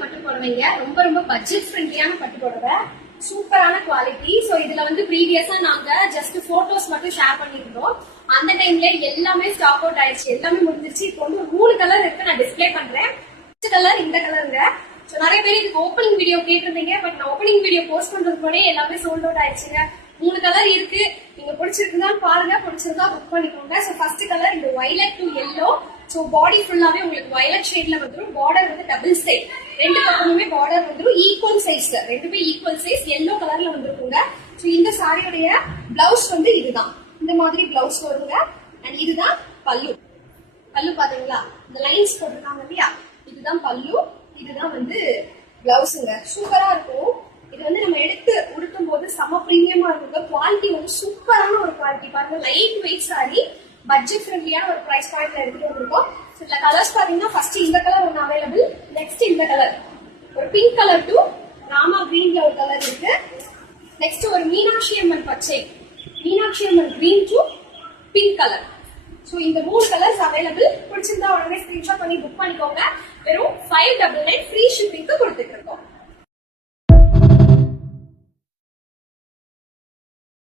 பட்டு புடவைங்க. ரொம்ப ரொம்ப பட்ஜெட் ஃப்ரெண்ட்லியான பட்டு புடவை, சூப்பரான குவாலிட்டி. சோ இதுல வந்து ப்ரீவியஸா நாங்க ஜஸ்ட் போட்டோஸ் மட்டும் ஷேர் பண்ணிருந்தோம். அந்த டைம்ல எல்லாமே ஸ்டாக் அவுட் ஆயிடுச்சு, எல்லாமே முடிஞ்சிருச்சு. இப்போ வந்து 3 கலர் இருக்கு, நான் டிஸ்பிளே பண்றேன். ஃபர்ஸ்ட் கலர் இந்த கலருங்க. சோ நிறைய பேர் இதுக்கு ஓப்பனிங் வீடியோ கேட்டிருந்தீங்க, பட் நான் ஓப்பனிங் வீடியோ போஸ்ட் பண்றதுக்கு முன்னாடி எல்லாமே சோல்ட் அவுட் ஆயிடுச்சுங்க. 3 கலர் இருக்கு, நீங்க பிடிச்சிருக்குதா பாருங்க, பிடிச்சிருந்தா புக் பண்ணிக்கோங்க. சோ ஃபர்ஸ்ட் கலர் இந்த வயலட் டு yellow. சோ பாடி ஃபுல்லாவே உங்களுக்கு வயலட் ஷேட்ல வந்துடும். பார்டர் வந்து டபுள் சைட், ரெண்டு பக்கமுமே பார்டர் வந்துடும் ஈக்குவல் சைஸ்ல, ரெண்டுமே ஈக்குவல் சைஸ் yellow கலர்ல வந்துருக்குங்க. சோ இந்த சாரியோடைய பிளவுஸ் வந்து இதுதான், இந்த மாதிரி பிளவுஸ் வருங்க. அண்ட் இதுதான் பல்லு. பல்லு பாத்தீங்களா, இந்த லைன்ஸ் போட்டிருக்காங்க இல்லையா, இதுதான் பல்லு, இதுதான் வந்து பிளவுஸுங்க. சூப்பரா இருக்கும். இது வந்து நம்ம எடுத்து உடுத்தும் போது செம பிரீமியமா இருக்குங்க. குவாலிட்டி வந்து சூப்பரான ஒரு குவாலிட்டி. பாருங்க, லைட் வெயிட் சாரி, பட்ஜெட் ஃப்ரெண்ட்லியான ஒரு பிரைஸ் பாயிண்ட்ல எடுத்துட்டு வந்திருக்கோம். இதுல கலர்ஸ் பாத்தீங்கன்னா ஃபர்ஸ்ட் இந்த கலர் ஒன்று அவைலபிள், நெக்ஸ்ட் இந்த கலர், ஒரு பிங்க் கலர் டு ராமா கிரீன்ல ஒரு கலர் இருக்கு. நெக்ஸ்ட் ஒரு மீனாட்சி அம்மன் பச்சை, Meenakshi Amman green to pink colour. So இந்த 3 கலர்ஸ் அவைலபிள். பிடிச்சிருந்தா உடனே ஸ்கிரீன்ஷாட் பண்ணி புக் பண்ணிக்கோங்க. வெறும் 599 ஃப்ரீ ஷிப்பிங்க்கு